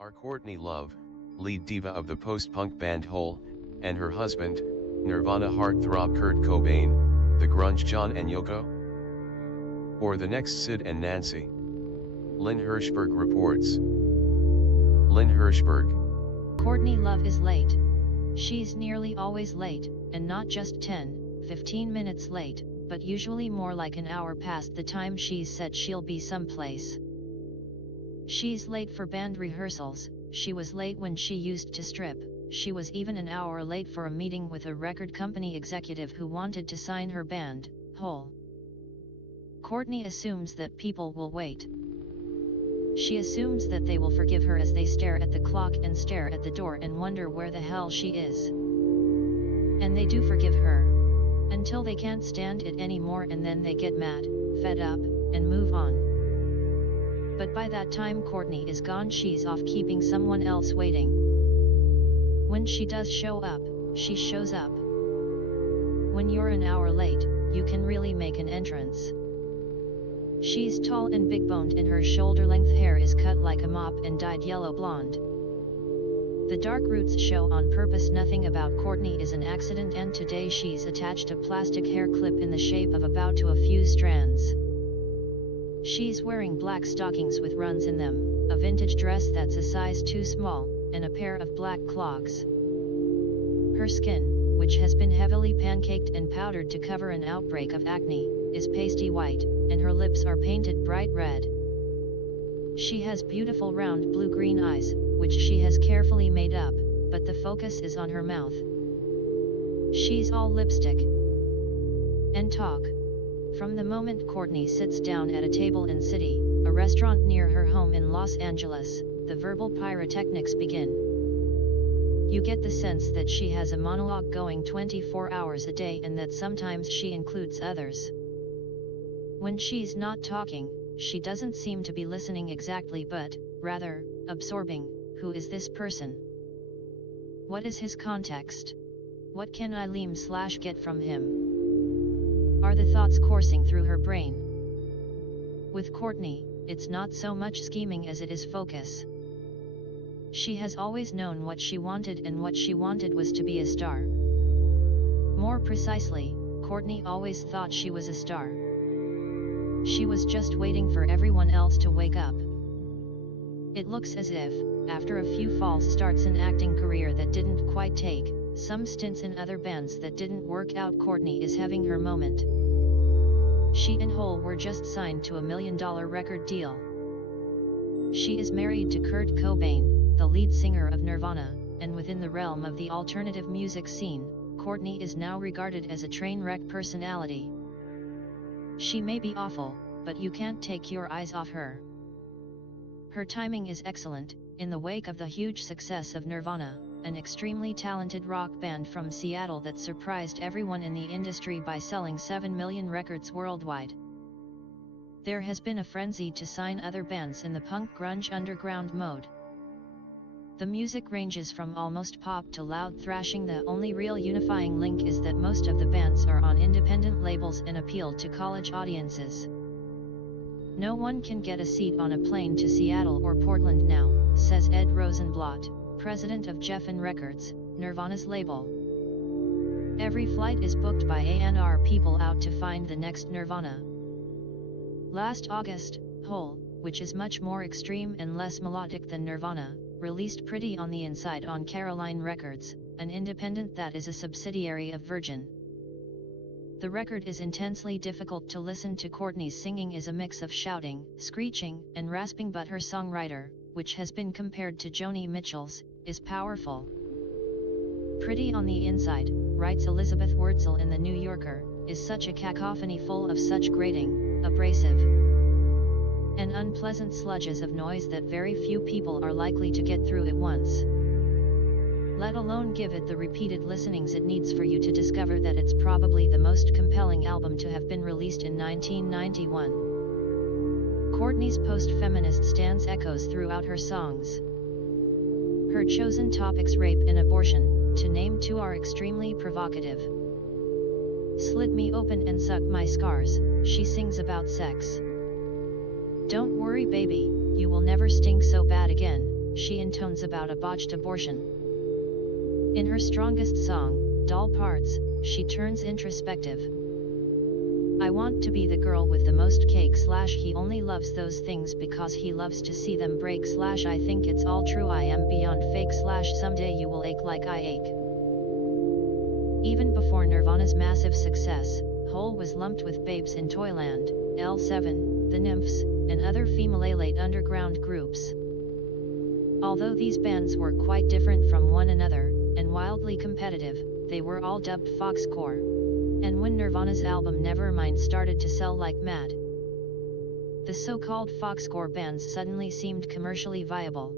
are Courtney Love, lead diva of the post-punk band Hole, and her husband, Nirvana heartthrob Kurt Cobain, the grunge John and Yoko? Or the next Sid and Nancy? Lynn Hirschberg reports. Lynn Hirschberg. Courtney Love is late. She's nearly always late, and not just 10-15 minutes late, but usually more like an hour past the time she's said she'll be someplace. She's late for band rehearsals, she was late when she used to strip, she was even an hour late for a meeting with a record company executive who wanted to sign her band, Hole. Courtney assumes that people will wait. She assumes that they will forgive her as they stare at the clock and stare at the door and wonder where the hell she is. And they do forgive her. Until they can't stand it anymore, and then they get mad, fed up, and move on. But by that time Courtney is gone, she's off keeping someone else waiting. When she does show up, she shows up. When you're an hour late, you can really make an entrance. She's tall and big-boned and her shoulder-length hair is cut like a mop and dyed yellow blonde. The dark roots show on purpose. Nothing about Courtney is an accident, and today she's attached a plastic hair clip in the shape of about to a few strands. She's wearing black stockings with runs in them, a vintage dress that's a size too small, and a pair of black clogs. Her skin, which has been heavily pancaked and powdered to cover an outbreak of acne, is pasty white, and her lips are painted bright red. She has beautiful round blue-green eyes, which she has carefully made up, but the focus is on her mouth. She's all lipstick and talk. From the moment Courtney sits down at a table in City, a restaurant near her home in Los Angeles, the verbal pyrotechnics begin. You get the sense that she has a monologue going 24 hours a day, and that sometimes she includes others. When she's not talking, she doesn't seem to be listening exactly, but, rather, absorbing. Who is this person? What is his context? What can I learn/get from him? Are the thoughts coursing through her brain? With Courtney, it's not so much scheming as it is focus. She has always known what she wanted, and what she wanted was to be a star. More precisely, Courtney always thought she was a star. She was just waiting for everyone else to wake up. It looks as if, after a few false starts, an acting career that didn't quite take, some stints in other bands that didn't work out, Courtney is having her moment. She and Hole were just signed to $1 million record deal. She is married to Kurt Cobain, the lead singer of Nirvana, and within the realm of the alternative music scene, Courtney is now regarded as a train wreck personality. She may be awful, but you can't take your eyes off her. Her timing is excellent. In the wake of the huge success of Nirvana, an extremely talented rock band from Seattle that surprised everyone in the industry by selling 7 million records worldwide, there has been a frenzy to sign other bands in the punk grunge underground mode. The music ranges from almost pop to loud thrashing. The only real unifying link is that most of the bands are on independent labels and appeal to college audiences. No one can get a seat on a plane to Seattle or Portland now, says Ed Rosenblatt, president of Geffen Records, Nirvana's label. Every flight is booked by A&R people out to find the next Nirvana. Last August, Hole, which is much more extreme and less melodic than Nirvana, released Pretty on the Inside on Caroline Records, an independent that is a subsidiary of Virgin. The record is intensely difficult to listen to. Courtney's singing is a mix of shouting, screeching, and rasping, but her songwriter, which has been compared to Joni Mitchell's, is powerful. Pretty on the Inside, writes Elizabeth Wurtzel in The New Yorker, is such a cacophony full of such grating, abrasive, and unpleasant sludges of noise that very few people are likely to get through at once, let alone give it the repeated listenings it needs for you to discover that it's probably the most compelling album to have been released in 1991. Courtney's post-feminist stance echoes throughout her songs. Her chosen topics, rape and abortion, to name two, are extremely provocative. Slit me open and suck my scars, she sings about sex. Don't worry baby, you will never stink so bad again, she intones about a botched abortion. In her strongest song, Doll Parts, she turns introspective. I want to be the girl with the most cake / he only loves those things because he loves to see them break / I think it's all true, I am beyond fake / someday you will ache like I ache. Even before Nirvana's massive success, Hole was lumped with Babes in Toyland, L7, The Nymphs, and other female-late underground groups. Although these bands were quite different from one another, and wildly competitive, they were all dubbed Foxcore. And when Nirvana's album Nevermind started to sell like mad, the so-called Foxcore bands suddenly seemed commercially viable.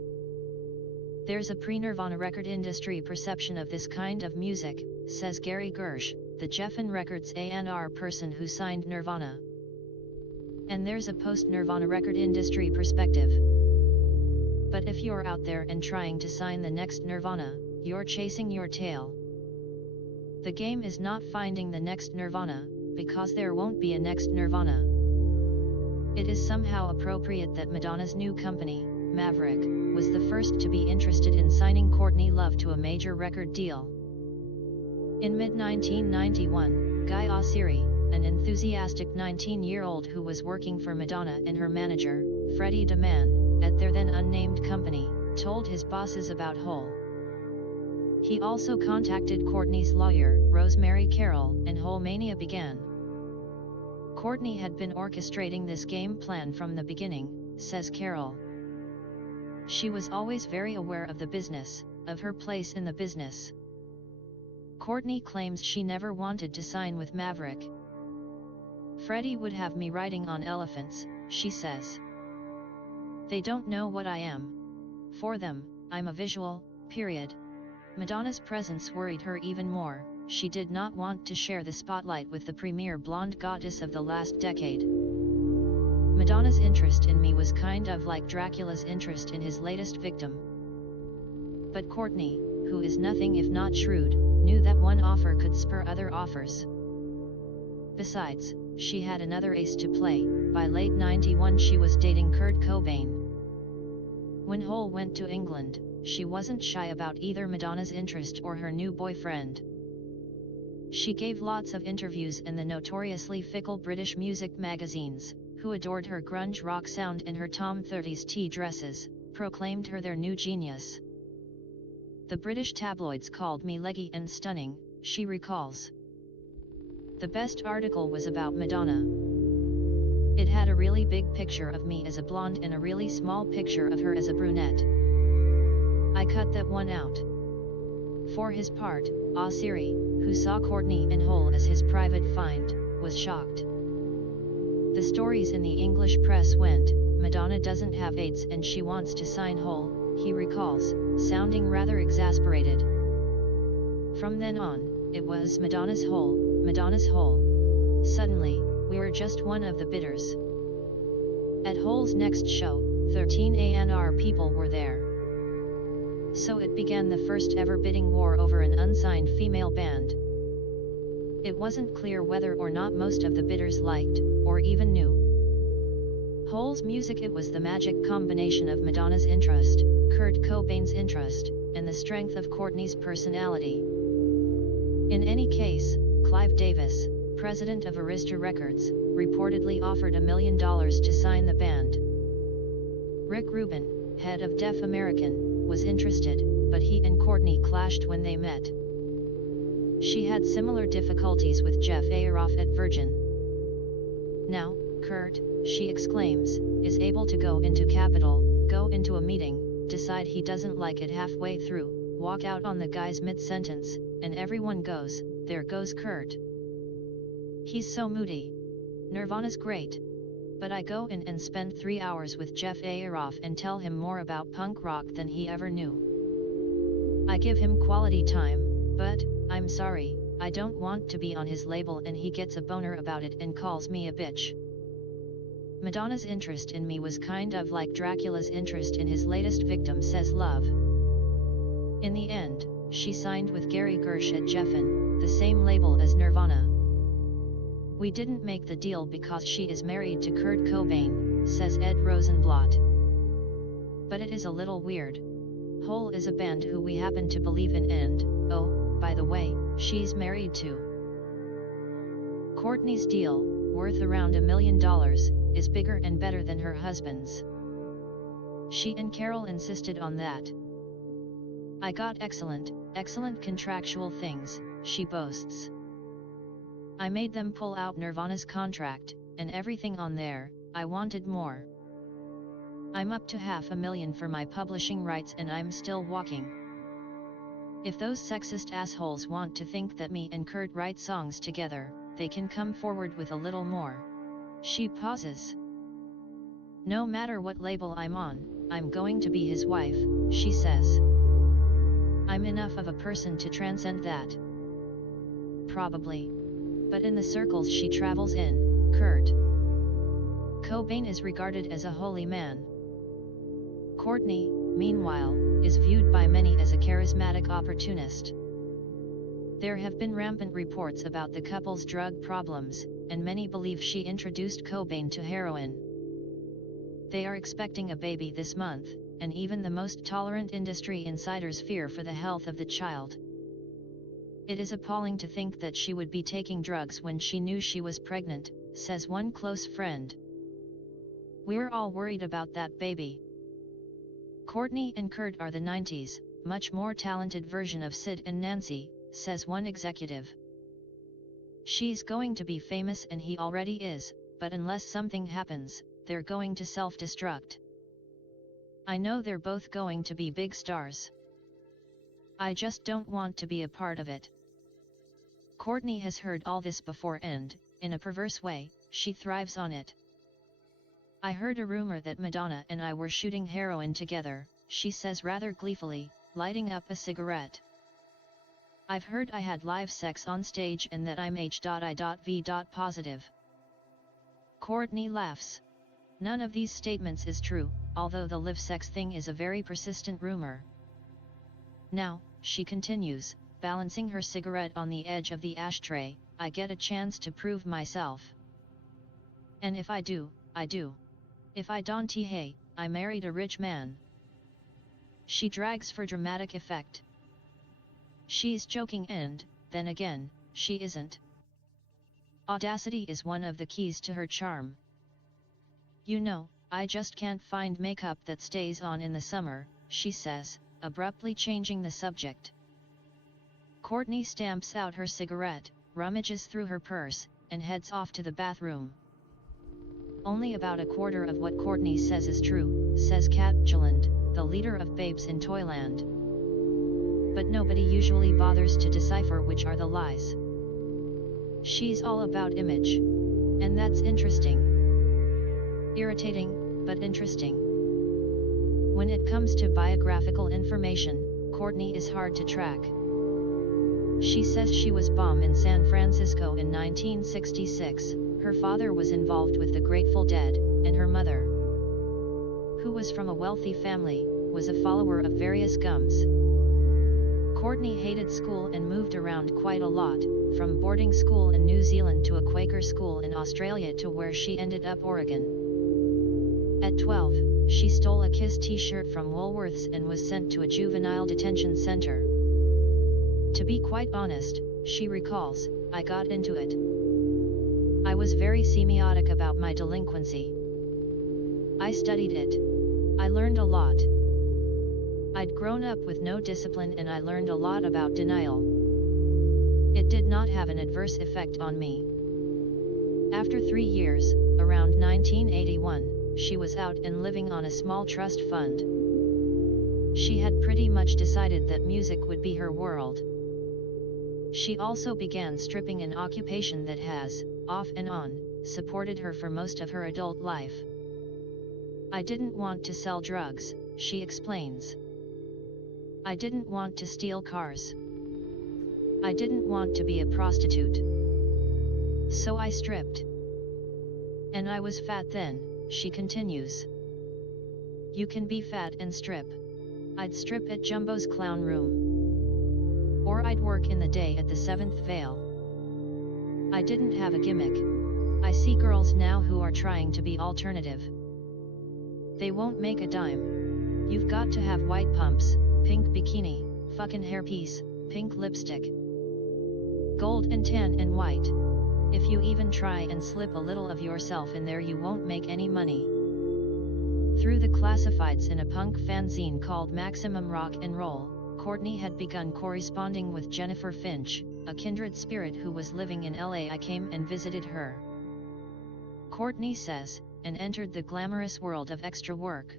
There's a pre-Nirvana record industry perception of this kind of music, says Gary Gersh, the Geffen Records A&R person who signed Nirvana. And there's a post-Nirvana record industry perspective. But if you're out there and trying to sign the next Nirvana, you're chasing your tail. The game is not finding the next Nirvana, because there won't be a next Nirvana. It is somehow appropriate that Madonna's new company, Maverick, was the first to be interested in signing Courtney Love to a major record deal. In mid-1991, Guy Ossiri, an enthusiastic 19-year-old who was working for Madonna and her manager, Freddie DeMann, at their then unnamed company, told his bosses about Hole. He also contacted Courtney's lawyer, Rosemary Carroll, and Hole mania began. Courtney had been orchestrating this game plan from the beginning, says Carroll. She was always very aware of the business, of her place in the business. Courtney claims she never wanted to sign with Maverick. Freddie would have me riding on elephants, she says. They don't know what I am. For them, I'm a visual, period. Madonna's presence worried her even more. She did not want to share the spotlight with the premier blonde goddess of the last decade. Madonna's interest in me was kind of like Dracula's interest in his latest victim. But Courtney, who is nothing if not shrewd, knew that one offer could spur other offers. Besides, she had another ace to play. By late '91 she was dating Kurt Cobain. When Hole went to England, she wasn't shy about either Madonna's interest or her new boyfriend. She gave lots of interviews in the notoriously fickle British music magazines, who adored her grunge rock sound and her Tom 30s tea dresses, proclaimed her their new genius. The British tabloids called me leggy and stunning, she recalls. The best article was about Madonna. It had a really big picture of me as a blonde and a really small picture of her as a brunette. I cut that one out. For his part, Ossiri, who saw Courtney and Hole as his private find, was shocked. The stories in the English press went, Madonna doesn't have AIDS and she wants to sign Hole, he recalls, sounding rather exasperated. From then on, it was Madonna's Hole, Madonna's Hole. Suddenly, we were just one of the bidders. At Hole's next show, 13 A&R people were there. So it began the first ever bidding war over an unsigned female band. It wasn't clear whether or not most of the bidders liked, or even knew Hole's music. It was the magic combination of Madonna's interest, Kurt Cobain's interest, and the strength of Courtney's personality. In any case, Clive Davis, president of Arista Records, reportedly offered $1 million to sign the band. Rick Rubin, head of Deaf American, was interested, but he and Courtney clashed when they met. She had similar difficulties with Jeff Ayeroff at Virgin. Now, Kurt, she exclaims, is able to go into Capitol, go into a meeting, decide he doesn't like it halfway through, walk out on the guy's mid-sentence, and everyone goes, there goes Kurt. He's so moody. Nirvana's great. But I go in and spend 3 hours with Jeff Ayeroff and tell him more about punk rock than he ever knew. I give him quality time, but, I'm sorry, I don't want to be on his label, and he gets a boner about it and calls me a bitch. Madonna's interest in me was kind of like Dracula's interest in his latest victim, says Love. In the end, she signed with Gary Gersh at Geffen, the same label as Nirvana. We didn't make the deal because she is married to Kurt Cobain, says Ed Rosenblatt. But it is a little weird. Hole is a band who we happen to believe in, and, oh, by the way, she's married to. Courtney's deal, worth around $1 million, is bigger and better than her husband's. She and Carol insisted on that. I got excellent contractual things, she boasts. I made them pull out Nirvana's contract, and everything on there. I wanted more. I'm up to $500,000 for my publishing rights and I'm still walking. If those sexist assholes want to think that me and Kurt write songs together, they can come forward with a little more. She pauses. No matter what label I'm on, I'm going to be his wife, she says. I'm enough of a person to transcend that. Probably. But in the circles she travels in, Kurt Cobain is regarded as a holy man. Courtney, meanwhile, is viewed by many as a charismatic opportunist. There have been rampant reports about the couple's drug problems, and many believe she introduced Cobain to heroin. They are expecting a baby this month, and even the most tolerant industry insiders fear for the health of the child. It is appalling to think that she would be taking drugs when she knew she was pregnant, says one close friend. We're all worried about that baby. Courtney and Kurt are the 90s, much more talented version of Sid and Nancy, says one executive. She's going to be famous and he already is, but unless something happens, they're going to self-destruct. I know they're both going to be big stars. I just don't want to be a part of it. Courtney has heard all this before and, in a perverse way, she thrives on it. I heard a rumor that Madonna and I were shooting heroin together, she says rather gleefully, lighting up a cigarette. I've heard I had live sex on stage and that I'm H.I.V. positive. Courtney laughs. None of these statements is true, although the live sex thing is a very persistent rumor. Now, she continues, balancing her cigarette on the edge of the ashtray, I get a chance to prove myself. And if I do, I do. If I don't, hey, I married a rich man. She drags for dramatic effect. She's joking and, then again, she isn't. Audacity is one of the keys to her charm. You know, I just can't find makeup that stays on in the summer, she says, abruptly changing the subject. Courtney stamps out her cigarette, rummages through her purse, and heads off to the bathroom. Only about a quarter of what Courtney says is true, says Kat Gilland, the leader of Babes in Toyland. But nobody usually bothers to decipher which are the lies. She's all about image. And that's interesting. Irritating, but interesting. When it comes to biographical information, Courtney is hard to track. She says she was born in San Francisco in 1966, her father was involved with the Grateful Dead, and her mother, who was from a wealthy family, was a follower of various gums. Courtney hated school and moved around quite a lot, from boarding school in New Zealand to a Quaker school in Australia to where she ended up Oregon. At 12, she stole a Kiss t-shirt from Woolworths and was sent to a juvenile detention center. To be quite honest, she recalls, I got into it. I was very semiotic about my delinquency. I studied it. I learned a lot. I'd grown up with no discipline and I learned a lot about denial. It did not have an adverse effect on me. After 3 years, around 1981, she was out and living on a small trust fund. She had pretty much decided that music would be her world. She also began stripping, an occupation that has, off and on, supported her for most of her adult life. I didn't want to sell drugs, she explains. I didn't want to steal cars. I didn't want to be a prostitute. So I stripped. And I was fat then, she continues. You can be fat and strip. I'd strip at Jumbo's Clown Room. Or I'd work in the day at the Seventh Veil. I didn't have a gimmick. I see girls now who are trying to be alternative. They won't make a dime. You've got to have white pumps, pink bikini, fucking hairpiece, pink lipstick. Gold and tan and white. If you even try and slip a little of yourself in there, you won't make any money. Through the classifieds in a punk fanzine called Maximum Rock and Roll, Courtney had begun corresponding with Jennifer Finch, a kindred spirit who was living in LA. I came and visited her, Courtney says, and entered the glamorous world of extra work.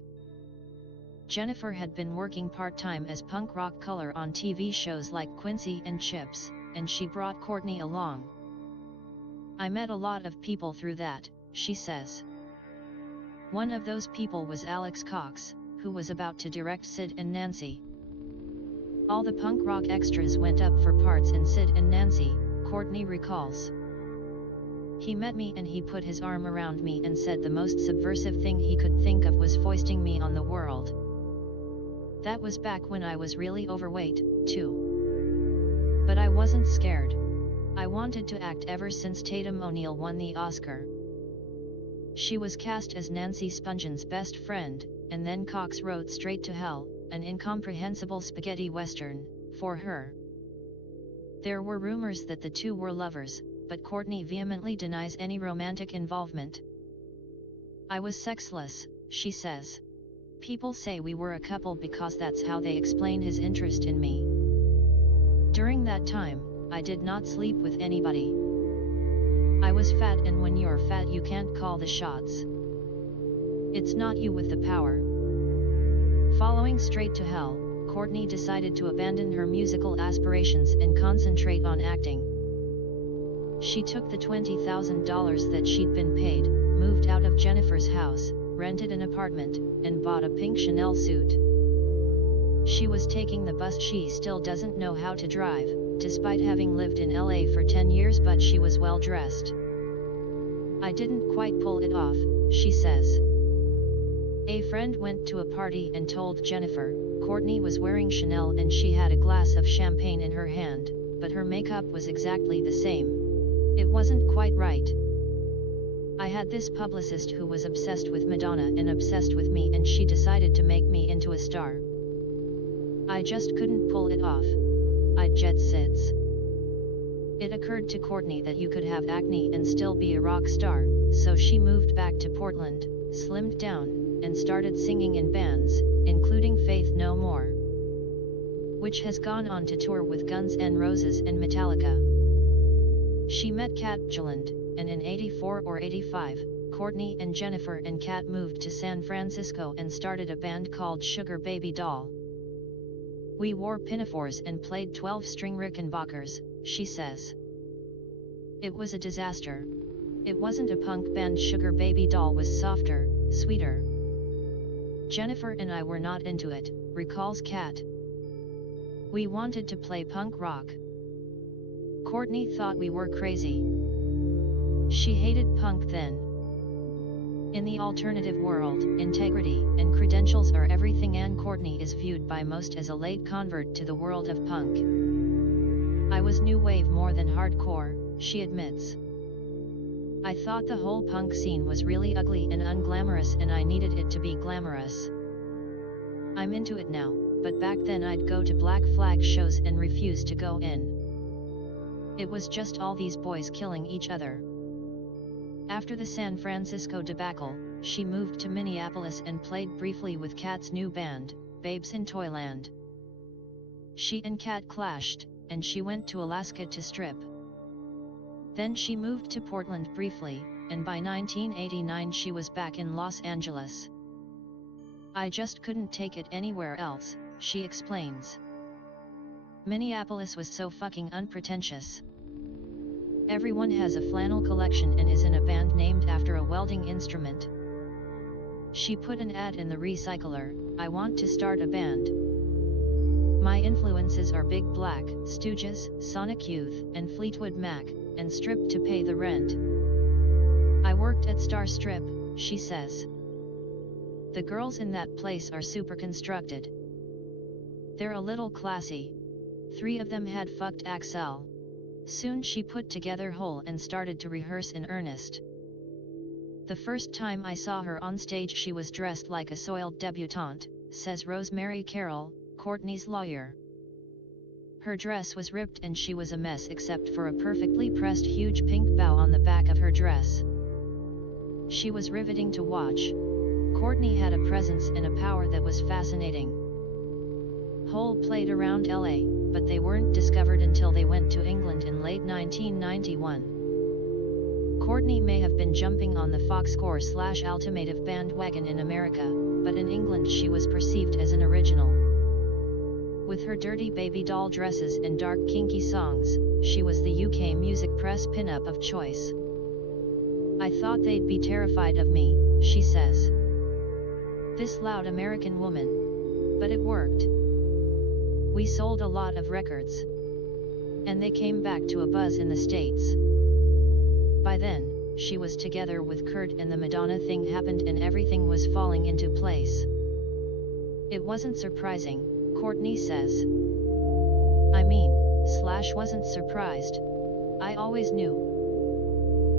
Jennifer had been working part-time as punk rock color on TV shows like Quincy and Chips, and she brought Courtney along. I met a lot of people through that, she says. One of those people was Alex Cox, who was about to direct Sid and Nancy. All the punk rock extras went up for parts in Sid and Nancy, Courtney recalls. He met me and he put his arm around me and said the most subversive thing he could think of was foisting me on the world. That was back when I was really overweight, too. But I wasn't scared. I wanted to act ever since Tatum O'Neal won the Oscar. She was cast as Nancy Spungen best friend, and then Cox wrote Straight to Hell, an incomprehensible spaghetti western, for her. There were rumors that the two were lovers, but Courtney vehemently denies any romantic involvement. I was sexless, she says. People say we were a couple because that's how they explain his interest in me. During that time, I did not sleep with anybody. I was fat, and when you're fat you can't call the shots. It's not you with the power. Following Straight to Hell, Courtney decided to abandon her musical aspirations and concentrate on acting. She took the $20,000 that she'd been paid, moved out of Jennifer's house, rented an apartment, and bought a pink Chanel suit. She was taking the bus. She still doesn't know how to drive, despite having lived in LA for 10 years, but she was well dressed. I didn't quite pull it off, she says. A friend went to a party and told Jennifer, Courtney was wearing Chanel and she had a glass of champagne in her hand, but her makeup was exactly the same. It wasn't quite right. I had this publicist who was obsessed with Madonna and obsessed with me, and she decided to make me into a star. I just couldn't pull it off. I'd jet sits. It occurred to Courtney that you could have acne and still be a rock star, so she moved back to Portland, slimmed down, and started singing in bands, including Faith No More, which has gone on to tour with Guns N' Roses and Metallica. She met Kat Bjelland, and in '84 or '85, Courtney and Jennifer and Kat moved to San Francisco and started a band called Sugar Baby Doll. We wore pinafores and played 12-string Rickenbackers, she says. It was a disaster. It wasn't a punk band. Sugar Baby Doll was softer, sweeter. Jennifer and I were not into it, recalls Kat. We wanted to play punk rock. Courtney thought we were crazy. She hated punk then. In the alternative world, integrity and credentials are everything, and Courtney is viewed by most as a late convert to the world of punk. I was new wave more than hardcore, she admits. I thought the whole punk scene was really ugly and unglamorous, and I needed it to be glamorous. I'm into it now, but back then I'd go to Black Flag shows and refuse to go in. It was just all these boys killing each other. After the San Francisco debacle, she moved to Minneapolis and played briefly with Kat's new band, Babes in Toyland. She and Kat clashed, and she went to Alaska to strip. Then she moved to Portland briefly, and by 1989 she was back in Los Angeles. I just couldn't take it anywhere else, she explains. Minneapolis was so fucking unpretentious. Everyone has a flannel collection and is in a band named after a welding instrument. She put an ad in the Recycler, I want to start a band. My influences are Big Black, Stooges, Sonic Youth, and Fleetwood Mac, and Strip to pay the rent. I worked at Star Strip, she says. The girls in that place are super constructed. They're a little classy. 3 of them had fucked Axel. Soon she put together Hole and started to rehearse in earnest. The first time I saw her on stage she was dressed like a soiled debutante, says Rosemary Carroll, Courtney's lawyer. Her dress was ripped and she was a mess except for a perfectly pressed huge pink bow on the back of her dress. She was riveting to watch. Courtney had a presence and a power that was fascinating. Hole played around LA, but they weren't discovered until they went to England in late 1991. Courtney may have been jumping on the Foxcore/alternative bandwagon in America, but in England she was perceived as an original. With her dirty baby doll dresses and dark kinky songs, she was the UK music press pin-up of choice. "I thought they'd be terrified of me," she says. This loud American woman. But it worked. "We sold a lot of records. And they came back to a buzz in the States." By then, she was together with Kurt and the Madonna thing happened and everything was falling into place. "It wasn't surprising," Courtney says. Wasn't surprised. I always knew."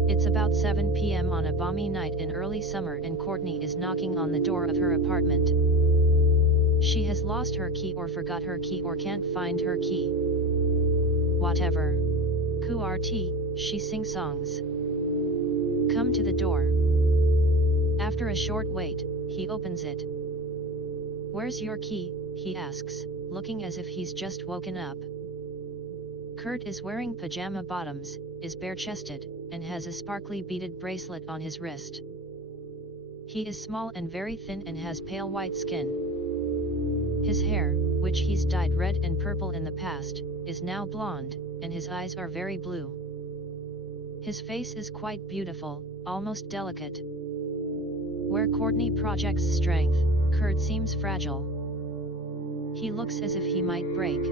It's about 7 p.m. on a balmy night in early summer and Courtney is knocking on the door of her apartment. She has lost her key or forgot her key or can't find her key. "Whatever. Courtney," she sings songs. "Come to the door." After a short wait, he opens it. "Where's your key?" he asks, looking as if he's just woken up. Kurt is wearing pajama bottoms, is bare-chested, and has a sparkly beaded bracelet on his wrist. He is small and very thin and has pale white skin. His hair, which he's dyed red and purple in the past, is now blonde, and his eyes are very blue. His face is quite beautiful, almost delicate. Where Courtney projects strength, Kurt seems fragile. He looks as if he might break.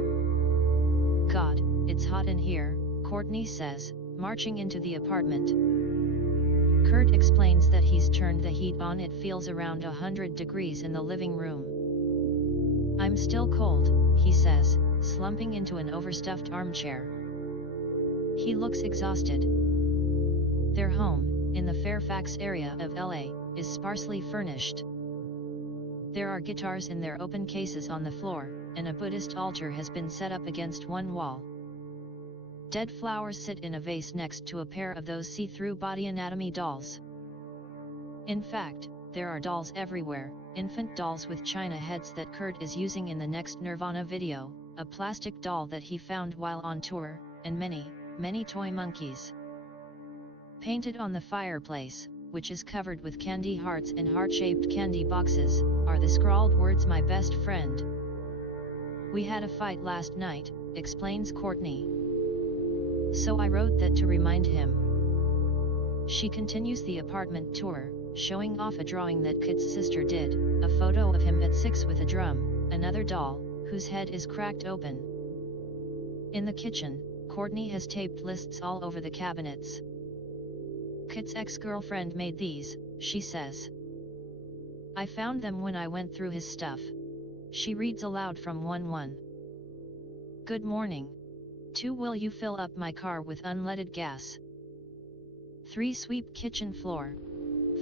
"God, it's hot in here," Courtney says, marching into the apartment. Kurt explains that he's turned the heat on. It feels around 100 degrees in the living room. "I'm still cold," he says, slumping into an overstuffed armchair. He looks exhausted. Their home, in the Fairfax area of LA, is sparsely furnished. There are guitars in their open cases on the floor, and a Buddhist altar has been set up against one wall. Dead flowers sit in a vase next to a pair of those see-through body anatomy dolls. In fact, there are dolls everywhere, infant dolls with china heads that Kurt is using in the next Nirvana video, a plastic doll that he found while on tour, and many, many toy monkeys. Painted on the fireplace, which is covered with candy hearts and heart-shaped candy boxes, are the scrawled words "My best friend." "We had a fight last night," explains Courtney. "So I wrote that to remind him." She continues the apartment tour, showing off a drawing that Kit's sister did, a photo of him at 6 with a drum, another doll, whose head is cracked open. In the kitchen, Courtney has taped lists all over the cabinets. "Kit's ex-girlfriend made these," she says. "I found them when I went through his stuff." She reads aloud from 1-1. "Good morning. 2. Will you fill up my car with unleaded gas? 3. Sweep kitchen floor.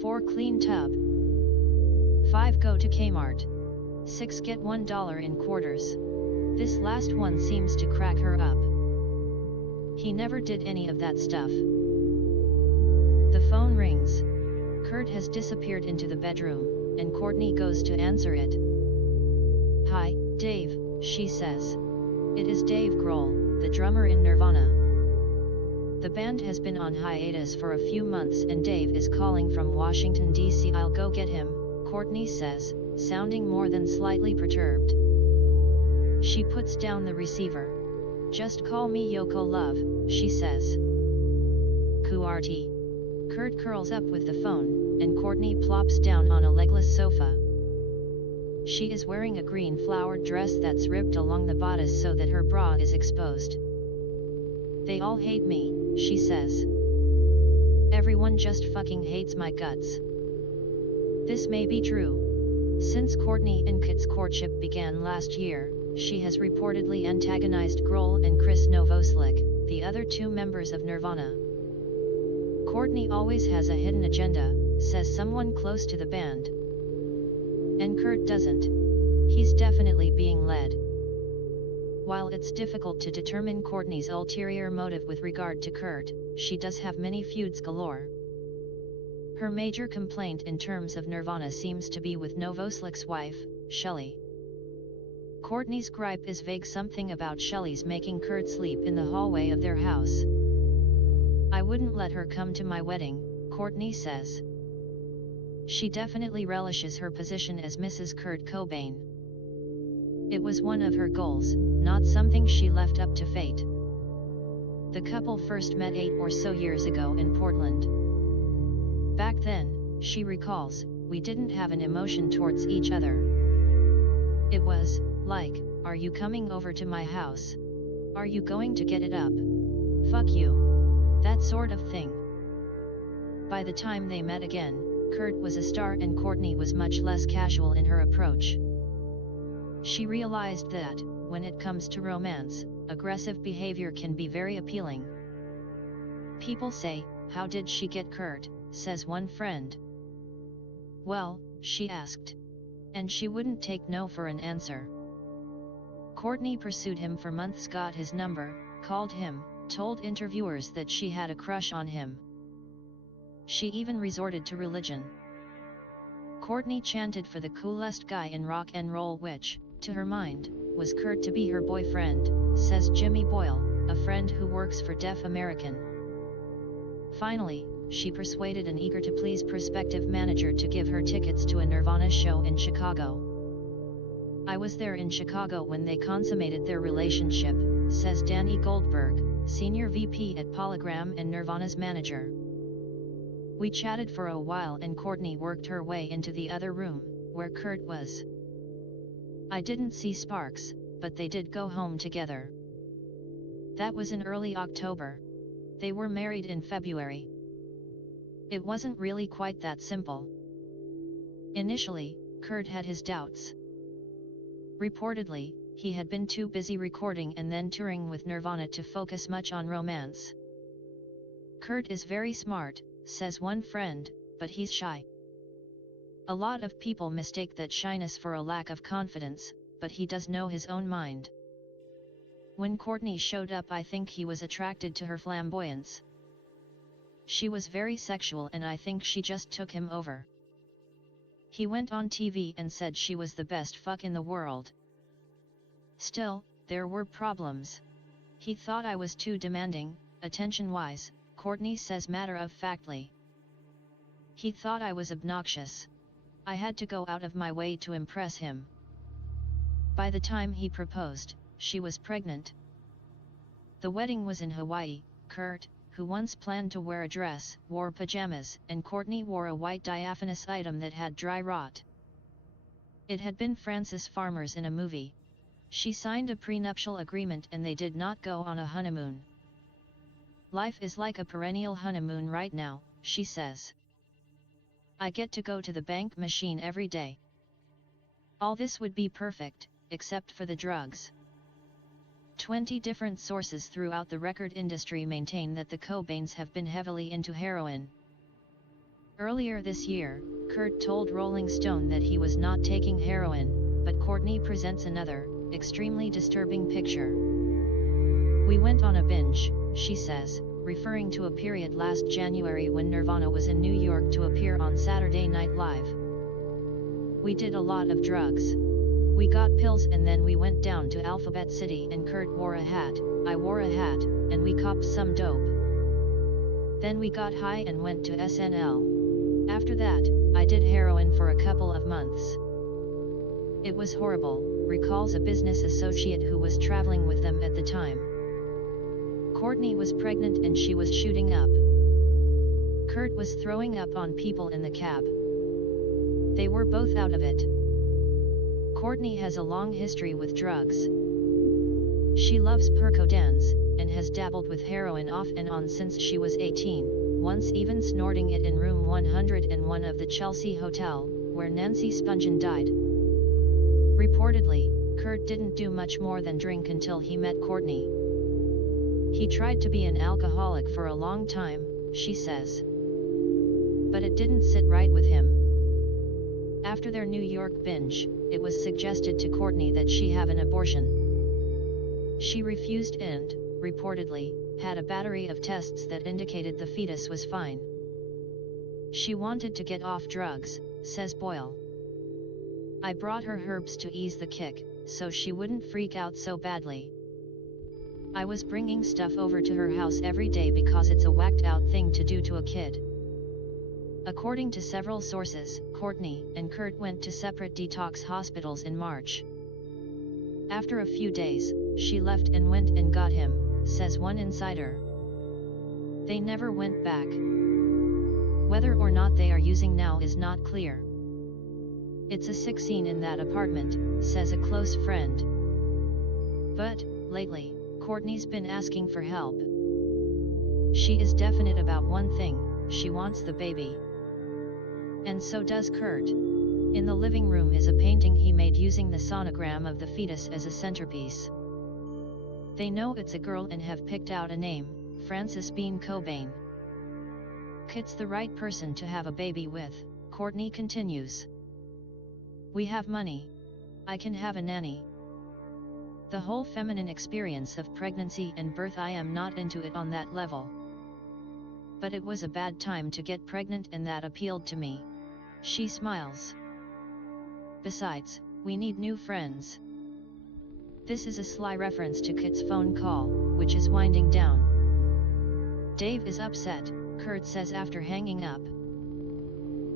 4. Clean tub. 5. Go to Kmart. 6. Get $1 in quarters." This last one seems to crack her up. He never did any of that stuff. The phone rings. Kurt has disappeared into the bedroom, and Courtney goes to answer it. "Hi, Dave," she says. It is Dave Grohl, the drummer in Nirvana. The band has been on hiatus for a few months and Dave is calling from Washington, D.C. "I'll go get him," Courtney says, sounding more than slightly perturbed. She puts down the receiver. "Just call me Yoko Love," she says. Courtney. Kurt curls up with the phone, and Courtney plops down on a legless sofa. She is wearing a green flowered dress that's ripped along the bodice so that her bra is exposed. "They all hate me," she says. "Everyone just fucking hates my guts." This may be true. Since Courtney and Kit's courtship began last year, she has reportedly antagonized Grohl and Chris Novoselic, the other 2 members of Nirvana. "Courtney always has a hidden agenda," says someone close to the band. "And Kurt doesn't. He's definitely being led. While it's difficult to determine Courtney's ulterior motive with regard to Kurt, she does have many feuds galore. Her major complaint in terms of Nirvana seems to be with Novoselic wife, Shelley. Courtney's gripe is vague, something about Shelley's making Kurt sleep in the hallway of their house. I wouldn't let her come to my wedding, Courtney says. She definitely relishes her position as Mrs. Kurt Cobain. It was one of her goals, not something she left up to fate. The couple first met 8 or so years ago in Portland. Back then, she recalls, we didn't have an emotion towards each other. It was, like, are you coming over to my house? Are you going to get it up? Fuck you. That sort of thing. By the time they met again, Kurt was a star and Courtney was much less casual in her approach. She realized that, when it comes to romance, aggressive behavior can be very appealing. People say, how did she get Kurt, says one friend. Well, she asked. And she wouldn't take no for an answer. Courtney pursued him for months, got his number, called him, told interviewers that she had a crush on him. She even resorted to religion. Courtney chanted for the coolest guy in rock and roll, which, to her mind, was Kurt to be her boyfriend, says Jimmy Boyle, a friend who works for Deaf American. Finally, she persuaded an eager-to-please prospective manager to give her tickets to a Nirvana show in Chicago. I was there in Chicago when they consummated their relationship, says Danny Goldberg, senior VP at Polygram and Nirvana's manager. We chatted for a while and Courtney worked her way into the other room, where Kurt was. I didn't see sparks, but they did go home together. That was in early October. They were married in February. It wasn't really quite that simple. Initially, Kurt had his doubts. Reportedly, he had been too busy recording and then touring with Nirvana to focus much on romance. Kurt is very smart, says one friend, but he's shy. A lot of people mistake that shyness for a lack of confidence, but he does know his own mind. When Courtney showed up, I think he was attracted to her flamboyance. She was very sexual and I think she just took him over. He went on TV and said she was the best fuck in the world. Still, there were problems. He thought I was too demanding, attention-wise, Courtney says matter-of-factly. He thought I was obnoxious. I had to go out of my way to impress him. By the time he proposed, she was pregnant. The wedding was in Hawaii. Kurt, who once planned to wear a dress, wore pajamas, and Courtney wore a white diaphanous item that had dry rot. It had been Frances Farmer's in a movie. She signed a prenuptial agreement and they did not go on a honeymoon. Life is like a perennial honeymoon right now, she says. I get to go to the bank machine every day. All this would be perfect, except for the drugs. 20 different sources throughout the record industry maintain that the Cobains have been heavily into heroin. Earlier this year, Kurt told Rolling Stone that he was not taking heroin, but Courtney presents another, extremely disturbing picture. We went on a binge, she says, referring to a period last January when Nirvana was in New York to appear on Saturday Night Live. We did a lot of drugs. We got pills and then we went down to Alphabet City and Kurt wore a hat, I wore a hat, and we copped some dope. Then we got high and went to SNL. After that, I did heroin for a couple of months. It was horrible, recalls a business associate who was traveling with them at the time. Courtney was pregnant and she was shooting up. Kurt was throwing up on people in the cab. They were both out of it. Courtney has a long history with drugs. She loves Percodans, and has dabbled with heroin off and on since she was 18, once even snorting it in room 101 of the Chelsea Hotel, where Nancy Spungen died. Reportedly, Kurt didn't do much more than drink until he met Courtney. He tried to be an alcoholic for a long time, she says. But it didn't sit right with him. After their New York binge, it was suggested to Courtney that she have an abortion. She refused and, reportedly, had a battery of tests that indicated the fetus was fine. She wanted to get off drugs, says Boyle. I brought her herbs to ease the kick, so she wouldn't freak out so badly. I was bringing stuff over to her house every day because it's a whacked out thing to do to a kid. According to several sources, Courtney and Kurt went to separate detox hospitals in March. After a few days, she left and went and got him, says one insider. They never went back. Whether or not they are using now is not clear. It's a sick scene in that apartment, says a close friend. But, lately, Courtney's been asking for help. She is definite about one thing, she wants the baby. And so does Kurt. In the living room is a painting he made using the sonogram of the fetus as a centerpiece. They know it's a girl and have picked out a name, Frances Bean Cobain. Kit's the right person to have a baby with, Courtney continues. We have money. I can have a nanny. The whole feminine experience of pregnancy and birth, I am not into it on that level. But it was a bad time to get pregnant and that appealed to me. She smiles. Besides, we need new friends. This is a sly reference to Kit's phone call, which is winding down. Dave is upset, Kurt says after hanging up.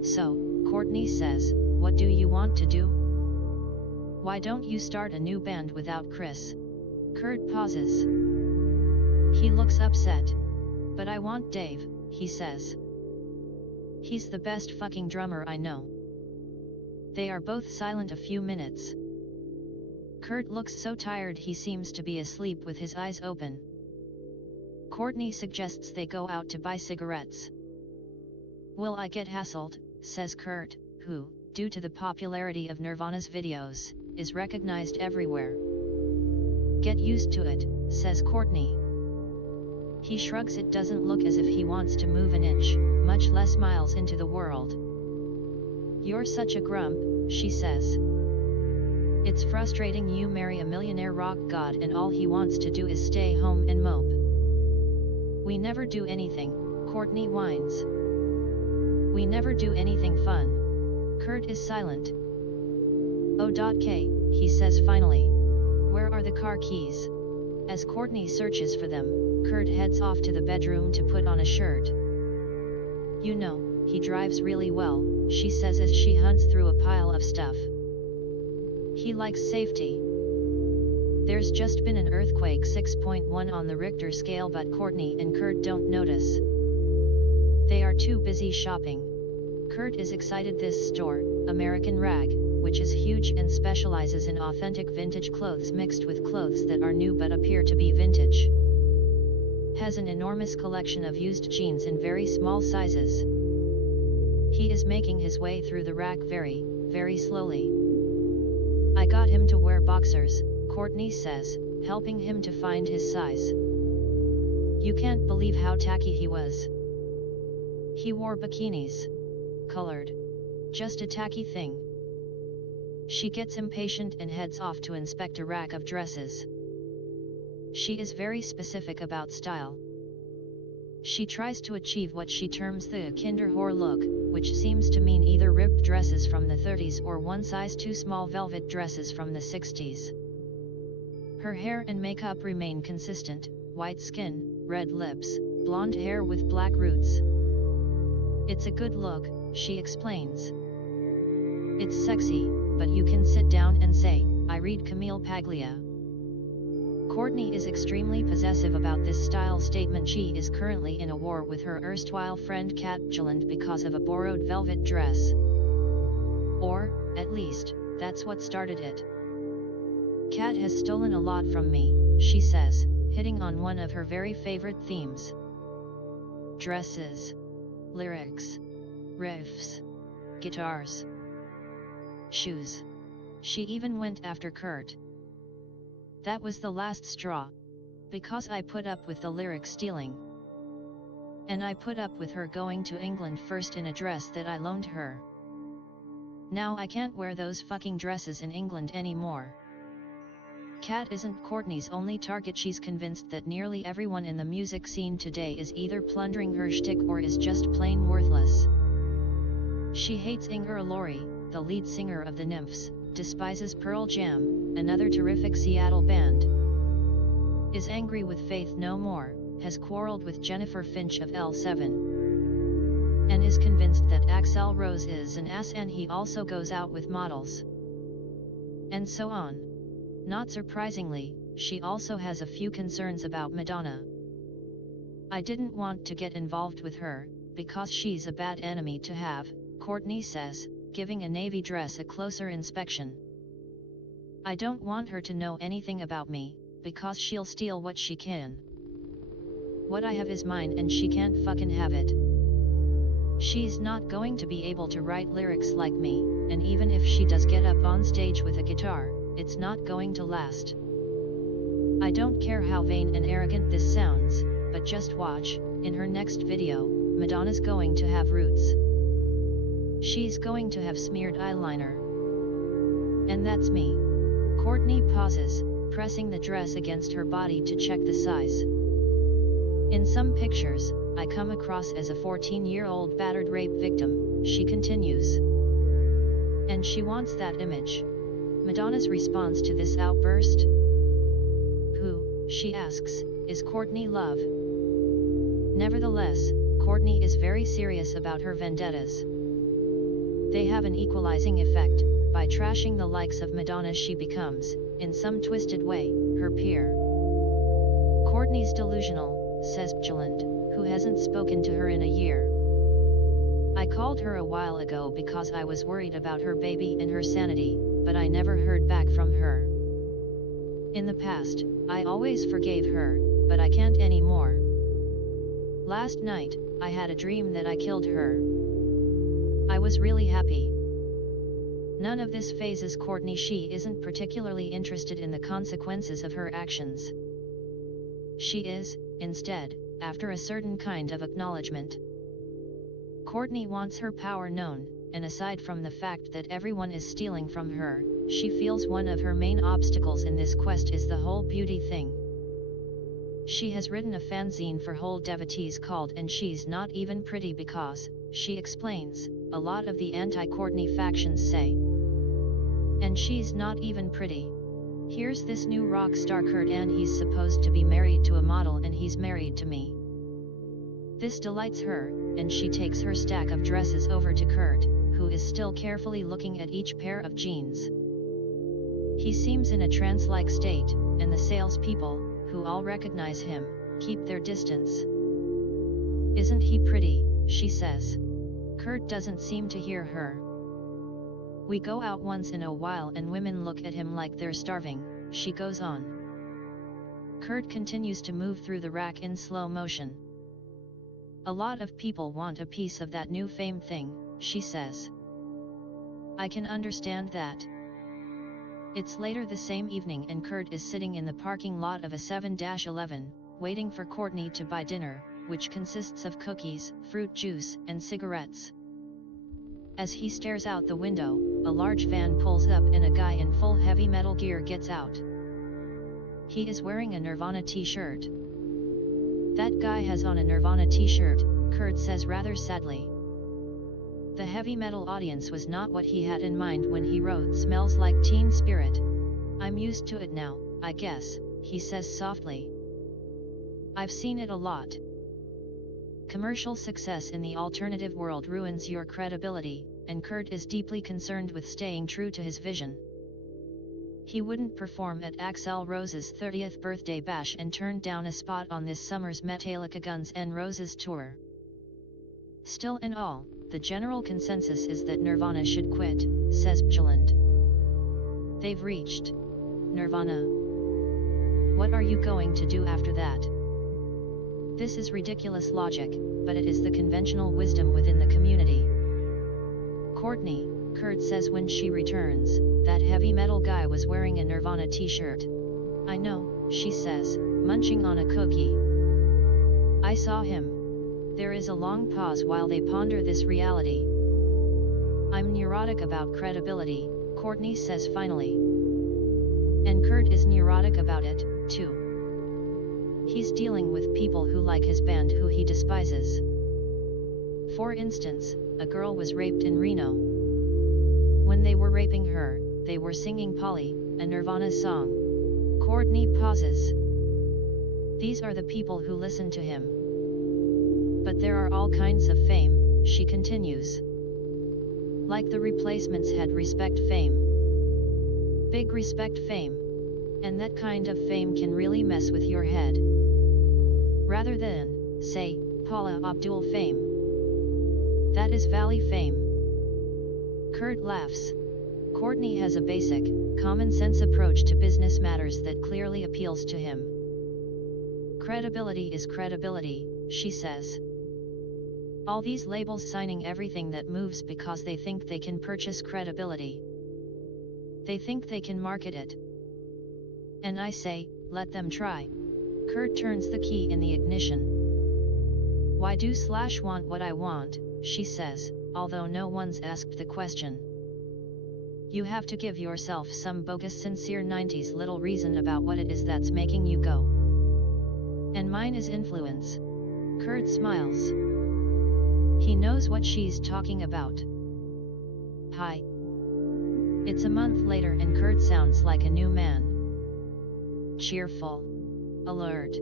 So, Courtney says, what do you want to do? Why don't you start a new band without Chris? Kurt pauses. He looks upset. But I want Dave, he says. He's the best fucking drummer I know. They are both silent a few minutes. Kurt looks so tired he seems to be asleep with his eyes open. Courtney suggests they go out to buy cigarettes. Will I get hassled, says Kurt, who, due to the popularity of Nirvana's videos, is recognized everywhere. Get used to it, says Courtney. He shrugs. It doesn't look as if he wants to move an inch, much less miles into the world. You're such a grump, she says. It's frustrating. You marry a millionaire rock god and all he wants to do is stay home and mope. We never do anything, Courtney whines. We never do anything fun. Kurt is silent. O.K, he says finally. Where are the car keys? As Courtney searches for them, Kurt heads off to the bedroom to put on a shirt. You know, he drives really well, she says as she hunts through a pile of stuff. He likes safety. There's just been an earthquake 6.1 on the Richter scale, but Courtney and Kurt don't notice. They are too busy shopping. Kurt is excited. This store, American Rag, which is huge and specializes in authentic vintage clothes mixed with clothes that are new but appear to be vintage, has an enormous collection of used jeans in very small sizes. He is making his way through the rack very, very slowly. I got him to wear boxers, Courtney says, helping him to find his size. You can't believe how tacky he was. He wore bikinis. Colored. Just a tacky thing. She gets impatient and heads off to inspect a rack of dresses. She is very specific about style. She tries to achieve what she terms the Kinderhore look, which seems to mean either ripped dresses from the 30s or one size too small velvet dresses from the 60s. Her hair and makeup remain consistent: white skin, red lips, blonde hair with black roots. It's a good look, she explains. It's sexy, but you can sit down and say, I read Camille Paglia. Courtney is extremely possessive about this style statement. She is currently in a war with her erstwhile friend Kat Gilland because of a borrowed velvet dress. Or, at least, that's what started it. Kat has stolen a lot from me, she says, hitting on one of her very favorite themes. Dresses. Lyrics. Riffs. Guitars. Shoes. She even went after Kurt. That was the last straw. Because I put up with the lyric stealing. And I put up with her going to England first in a dress that I loaned her. Now I can't wear those fucking dresses in England anymore. Kat isn't Courtney's only target. She's convinced that nearly everyone in the music scene today is either plundering her shtick or is just plain worthless. She hates Inger Laurie, the lead singer of the Nymphs, despises Pearl Jam, another terrific Seattle band, is angry with Faith No More, has quarreled with Jennifer Finch of L7, and is convinced that Axl Rose is an ass, and he also goes out with models, and so on. Not surprisingly, she also has a few concerns about Madonna. I didn't want to get involved with her, because she's a bad enemy to have, Courtney says, giving a navy dress a closer inspection. I don't want her to know anything about me, because she'll steal what she can. What I have is mine and she can't fucking have it. She's not going to be able to write lyrics like me, and even if she does get up on stage with a guitar, it's not going to last. I don't care how vain and arrogant this sounds, but just watch, in her next video, Madonna's going to have roots. She's going to have smeared eyeliner. And that's me. Courtney pauses, pressing the dress against her body to check the size. In some pictures, I come across as a 14-year-old battered rape victim, she continues. And she wants that image. Madonna's response to this outburst? Who, she asks, is Courtney Love? Nevertheless, Courtney is very serious about her vendettas. They have an equalizing effect. By trashing the likes of Madonna, she becomes, in some twisted way, her peer. Courtney's delusional, says Bjelland, who hasn't spoken to her in a year. I called her a while ago because I was worried about her baby and her sanity, but I never heard back from her. In the past, I always forgave her, but I can't anymore. Last night, I had a dream that I killed her. I was really happy. None of this phases Courtney. She isn't particularly interested in the consequences of her actions. She is, instead, after a certain kind of acknowledgement. Courtney wants her power known, and aside from the fact that everyone is stealing from her, she feels one of her main obstacles in this quest is the whole beauty thing. She has written a fanzine for whole devotees called "And She's Not Even Pretty" because, she explains, a lot of the anti-Courtney factions say, "And she's not even pretty. Here's this new rock star Kurt, and he's supposed to be married to a model, and he's married to me." This delights her, and she takes her stack of dresses over to Kurt, who is still carefully looking at each pair of jeans. He seems in a trance-like state, and the salespeople, who all recognize him, keep their distance. "Isn't he pretty?" she says. Kurt doesn't seem to hear her. "We go out once in a while and women look at him like they're starving," she goes on. Kurt continues to move through the rack in slow motion. "A lot of people want a piece of that new fame thing," she says. "I can understand that." It's later the same evening and Kurt is sitting in the parking lot of a 7-Eleven, waiting for Courtney to buy dinner, which consists of cookies, fruit juice, and cigarettes. As he stares out the window, a large van pulls up and a guy in full heavy metal gear gets out. He is wearing a Nirvana t-shirt. "That guy has on a Nirvana t-shirt," Kurt says rather sadly. The heavy metal audience was not what he had in mind when he wrote "Smells Like Teen Spirit." "I'm used to it now, I guess," he says softly. "I've seen it a lot." Commercial success in the alternative world ruins your credibility, and Kurt is deeply concerned with staying true to his vision. He wouldn't perform at Axl Rose's 30th birthday bash and turned down a spot on this summer's Metallica Guns N' Roses tour. Still in all, the general consensus is that Nirvana should quit, says Bjelland. "They've reached Nirvana. What are you going to do after that?" This is ridiculous logic, but it is the conventional wisdom within the community. "Courtney," Kurt says when she returns, "that heavy metal guy was wearing a Nirvana t-shirt." "I know," she says, munching on a cookie. "I saw him." There is a long pause while they ponder this reality. I'm neurotic about credibility, Courtney says finally. And Kurt is neurotic about it, too. He's dealing with people who like his band who he despises. For instance, a girl was raped in Reno. When they were raping her, they were singing Polly, a Nirvana song. Courtney pauses. These are the people who listen to him. But there are all kinds of fame, she continues. Like the Replacements had respect fame. Big respect fame. And that kind of fame can really mess with your head. Rather than, say, Paula Abdul fame. That is Valley fame. Kurt laughs. Courtney has a basic, common-sense approach to business matters that clearly appeals to him. Credibility is credibility, she says. All these labels signing everything that moves because they think they can purchase credibility. They think they can market it. And I say, let them try. Kurt turns the key in the ignition. Why do/want what I want, she says, although no one's asked the question. You have to give yourself some bogus sincere 90s little reason about what it is that's making you go. And mine is influence. Kurt smiles. He knows what she's talking about. Hi. It's a month later and Kurt sounds like a new man. Cheerful. Alert.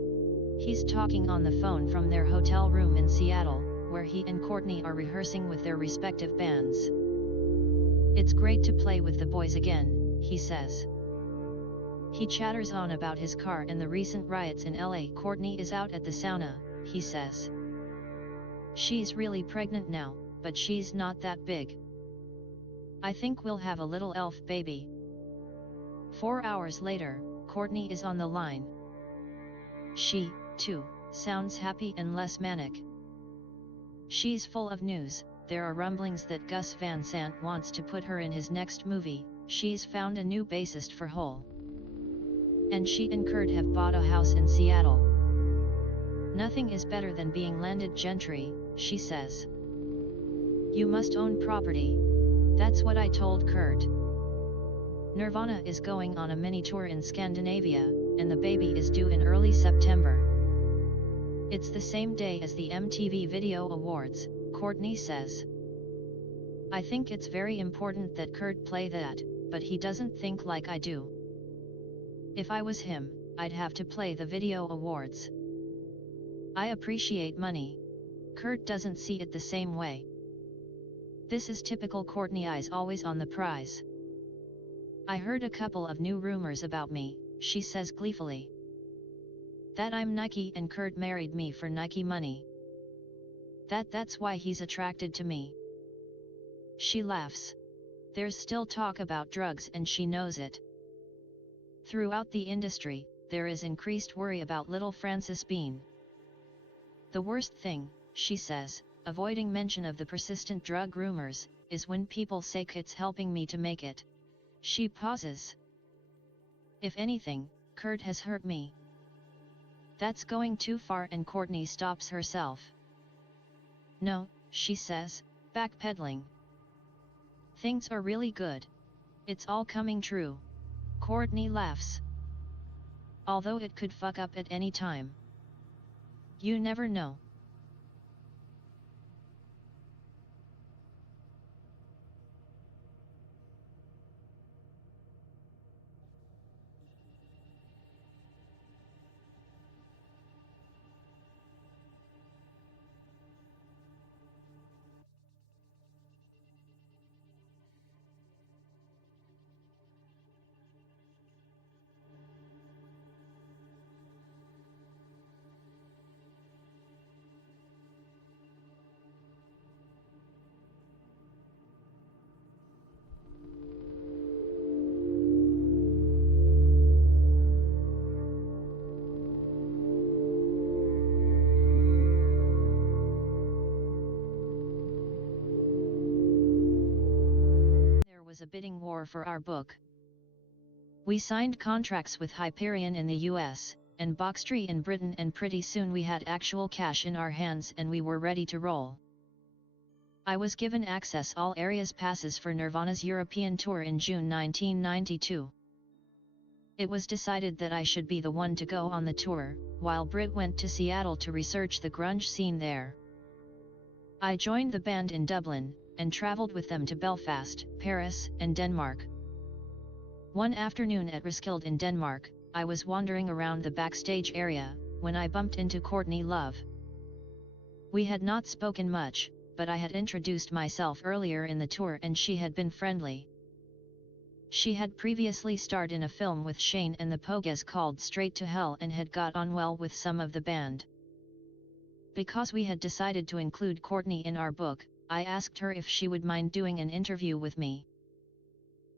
He's talking on the phone from their hotel room in Seattle, where he and Courtney are rehearsing with their respective bands. It's great to play with the boys again, he says. He chatters on about his car and the recent riots in LA. Courtney is out at the sauna, he says. She's really pregnant now, but she's not that big. I think we'll have a little elf baby. 4 hours later, Courtney is on the line. She, too, sounds happy and less manic. She's full of news. There are rumblings that Gus Van Sant wants to put her in his next movie. She's found a new bassist for Hole. And she and Kurt have bought a house in Seattle. Nothing is better than being landed gentry, she says. You must own property. That's what I told Kurt. Nirvana is going on a mini tour in Scandinavia, and the baby is due in early September. It's the same day as the MTV Video Awards, Courtney says. I think it's very important that Kurt play that, but he doesn't think like I do. If I was him, I'd have to play the Video Awards. I appreciate money. Kurt doesn't see it the same way. This is typical Courtney, eyes always on the prize. I heard a couple of new rumors about me, she says gleefully. That I'm Nike and Kurt married me for Nike money. That's why he's attracted to me. She laughs. There's still talk about drugs and she knows it. Throughout the industry, there is increased worry about little Francis Bean. The worst thing, she says, avoiding mention of the persistent drug rumors, is when people say Kurt's helping me to make it. She pauses. If anything, Kurt has hurt me. That's going too far, and Courtney stops herself. No, she says, backpedaling. Things are really good. It's all coming true. Courtney laughs. Although it could fuck up at any time. You never know. A bidding war for our book. We signed contracts with Hyperion in the US, and Boxtree in Britain, and pretty soon we had actual cash in our hands and we were ready to roll. I was given access all areas passes for Nirvana's European tour in June 1992. It was decided that I should be the one to go on the tour, while Brit went to Seattle to research the grunge scene there. I joined the band in Dublin, and travelled with them to Belfast, Paris, and Denmark. One afternoon at Roskilde in Denmark, I was wandering around the backstage area, when I bumped into Courtney Love. We had not spoken much, but I had introduced myself earlier in the tour and she had been friendly. She had previously starred in a film with Shane and the Pogues called Straight to Hell and had got on well with some of the band. Because we had decided to include Courtney in our book, I asked her if she would mind doing an interview with me.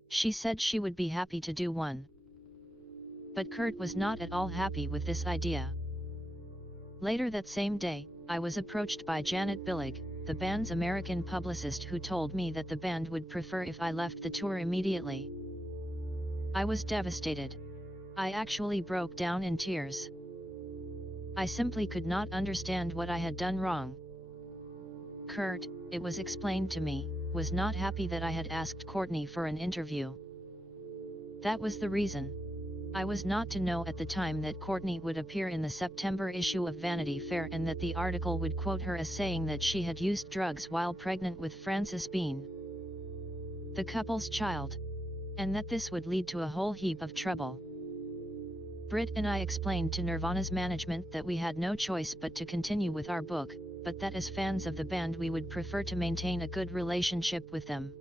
She said she would be happy to do one. But Kurt was not at all happy with this idea. Later that same day, I was approached by Janet Billig, the band's American publicist, who told me that the band would prefer if I left the tour immediately. I was devastated. I actually broke down in tears. I simply could not understand what I had done wrong. Kurt, it was explained to me, was not happy that I had asked Courtney for an interview. That was the reason. I was not to know at the time that Courtney would appear in the September issue of Vanity Fair and that the article would quote her as saying that she had used drugs while pregnant with Francis Bean, the couple's child, and that this would lead to a whole heap of trouble. Brit and I explained to Nirvana's management that we had no choice but to continue with our book, but that as fans of the band we would prefer to maintain a good relationship with them.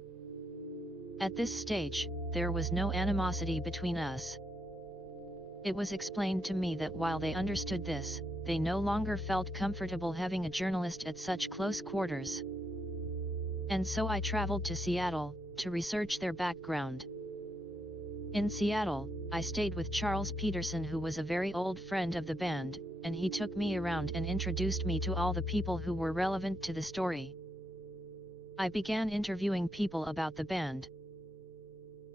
At this stage, there was no animosity between us. It was explained to me that while they understood this, they no longer felt comfortable having a journalist at such close quarters. And so I traveled to Seattle, to research their background. In Seattle, I stayed with Charles Peterson, who was a very old friend of the band, and he took me around and introduced me to all the people who were relevant to the story. I began interviewing people about the band.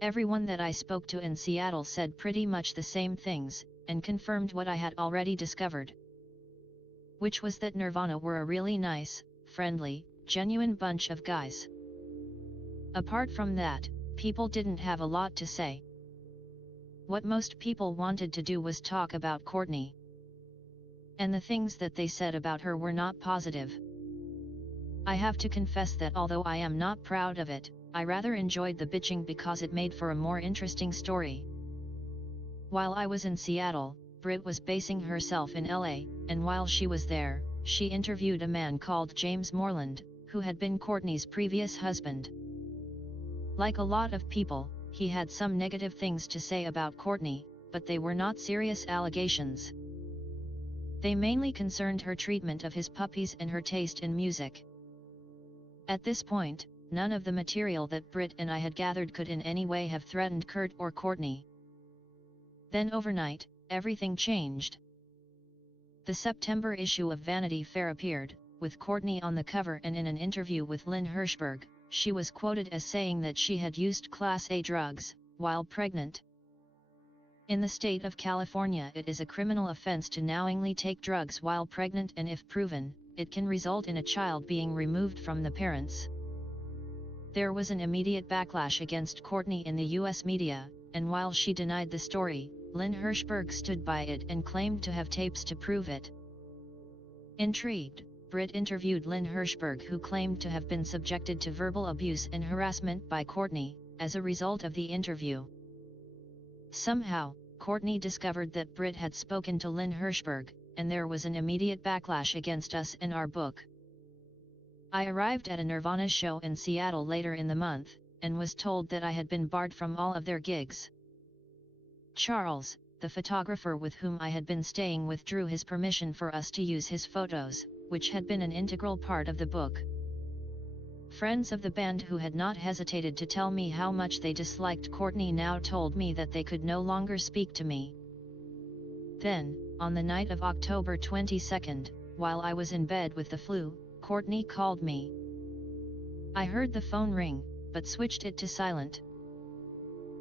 Everyone that I spoke to in Seattle said pretty much the same things, and confirmed what I had already discovered. Which was that Nirvana were a really nice, friendly, genuine bunch of guys. Apart from that, people didn't have a lot to say. What most people wanted to do was talk about Courtney. And the things that they said about her were not positive. I have to confess that although I am not proud of it, I rather enjoyed the bitching because it made for a more interesting story. While I was in Seattle, Brit was basing herself in LA, and while she was there, she interviewed a man called James Moreland, who had been Courtney's previous husband. Like a lot of people, he had some negative things to say about Courtney, but they were not serious allegations. They mainly concerned her treatment of his puppies and her taste in music. At this point, none of the material that Brit and I had gathered could in any way have threatened Kurt or Courtney. Then overnight, everything changed. The September issue of Vanity Fair appeared, with Courtney on the cover, and in an interview with Lynn Hirschberg, she was quoted as saying that she had used Class A drugs, while pregnant. In the state of California, it is a criminal offense to knowingly take drugs while pregnant, and if proven, it can result in a child being removed from the parents. There was an immediate backlash against Courtney in the US media, and while she denied the story, Lynn Hirschberg stood by it and claimed to have tapes to prove it. Intrigued, Brit interviewed Lynn Hirschberg, who claimed to have been subjected to verbal abuse and harassment by Courtney, as a result of the interview. Somehow, Courtney discovered that Brit had spoken to Lynn Hirschberg, and there was an immediate backlash against us and our book. I arrived at a Nirvana show in Seattle later in the month, and was told that I had been barred from all of their gigs. Charles, the photographer with whom I had been staying, withdrew his permission for us to use his photos, which had been an integral part of the book. Friends of the band who had not hesitated to tell me how much they disliked Courtney now told me that they could no longer speak to me. Then, on the night of October 22nd, while I was in bed with the flu, Courtney called me. I heard the phone ring, but switched it to silent.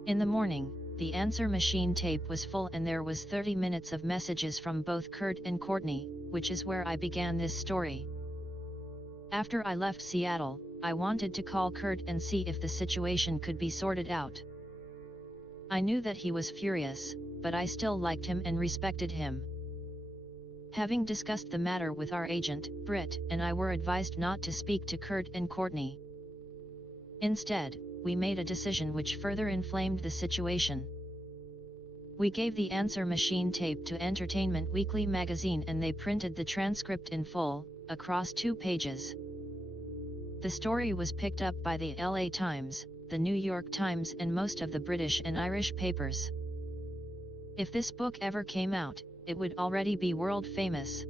In the morning, the answer machine tape was full and there was 30 minutes of messages from both Kurt and Courtney, which is where I began this story. After I left Seattle, I wanted to call Kurt and see if the situation could be sorted out. I knew that he was furious, but I still liked him and respected him. Having discussed the matter with our agent, Britt and I were advised not to speak to Kurt and Courtney. Instead, we made a decision which further inflamed the situation. We gave the answer machine tape to Entertainment Weekly magazine and they printed the transcript in full, across 2 pages. The story was picked up by the LA Times, the New York Times and most of the British and Irish papers. If this book ever came out, it would already be world famous.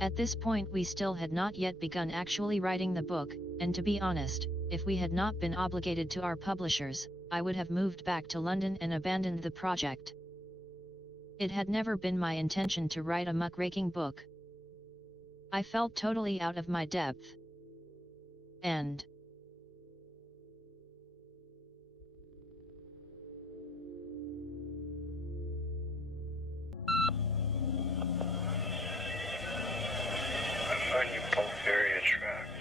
At this point we still had not yet begun actually writing the book, and to be honest, if we had not been obligated to our publishers, I would have moved back to London and abandoned the project. It had never been my intention to write a muckraking book. I felt totally out of my depth. And I find you both very attractive.